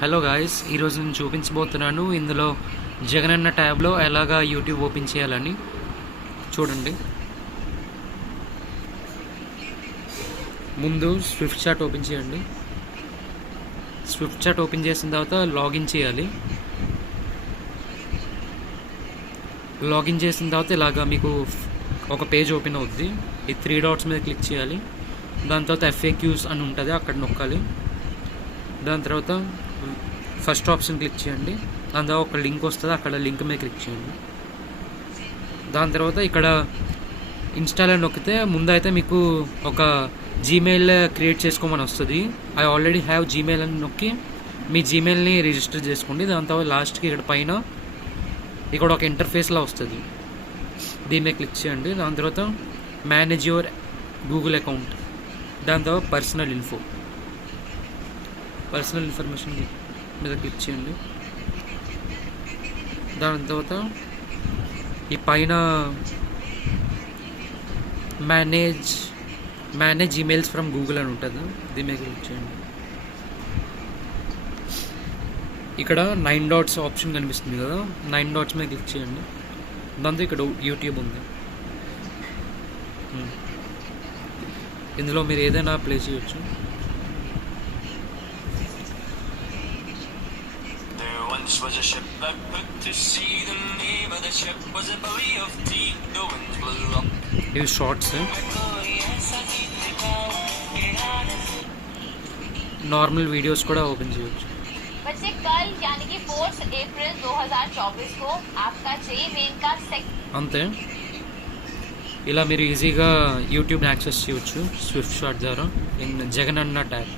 Hello guys, ఈరోజు నేను చూపించబోతున్నాను ఇందులో జగనన్న ట్యాబ్లో ఎలాగా యూట్యూబ్ ఓపెన్ చేయాలని. చూడండి, ముందు స్విఫ్ట్ చాట్ ఓపెన్ చేయండి. స్విఫ్ట్ చాట్ ఓపెన్ చేసిన తర్వాత లాగిన్ చేయాలి. లాగిన్ చేసిన తర్వాత ఇలాగా మీకు ఒక పేజ్ ఓపెన్ అవుద్ది. ఈ 3 డాట్స్ మీద క్లిక్ చేయాలి. దాని తర్వాత FAQs అని ఉంటుంది, అక్కడ నొక్కాలి. దాని తర్వాత ఫస్ట్ ఆప్షన్ క్లిక్ చేయండి. అందులో ఒక లింక్ వస్తుంది, అక్కడ లింక్ మీద క్లిక్ చేయండి. దాని తర్వాత ఇక్కడ ఇన్స్టాల్ అని నొక్కితే ముందైతే మీకు ఒక జీమెయిల్ క్రియేట్ చేసుకోమని వస్తుంది. ఐ ఆల్రెడీ హ్యావ్ జీమెయిల్ అని నొక్కి మీ జీమెయిల్ని రిజిస్టర్ చేసుకోండి. దాని తర్వాత లాస్ట్కి ఇక్కడ పైన ఇక్కడ ఒక ఇంటర్ఫేస్లా వస్తుంది, దీని మీద క్లిక్ చేయండి. దాని తర్వాత మేనేజ్ యువర్ గూగుల్ అకౌంట్, దాని తర్వాత పర్సనల్ ఇన్ఫర్మేషన్ మీద క్లిక్ చేయండి. దాని తర్వాత ఈ పైన మేనేజ్ ఈమెయిల్స్ ఫ్రమ్ గూగుల్ అని ఉంటుంది, దీని మీద క్లిక్ చేయండి. ఇక్కడ 9 డాట్స్ ఆప్షన్ కనిపిస్తుంది కదా, 9 డాట్స్ మీద క్లిక్ చేయండి. దాంతో ఇక్కడ యూట్యూబ్ ఉంది, ఇందులో మీరు ఏదైనా ప్లే చేయొచ్చు. Was a ship that put to sea. The name of the ship was a belly of tea. The winds blew up. These shorts, normal videos కూడా ఓపెన్ చేయొచ్చు. बच्चे कल यानी कि 4 अप्रैल 2024 को आपका JEE मेन का అంతే. ఇలా మీరు ఈజీగా యూట్యూబ్ని యాక్సెస్ చేయొచ్చు స్విఫ్ట్ చాట్ ద్వారా ఇన్ జగనన్న ట్యాబ్.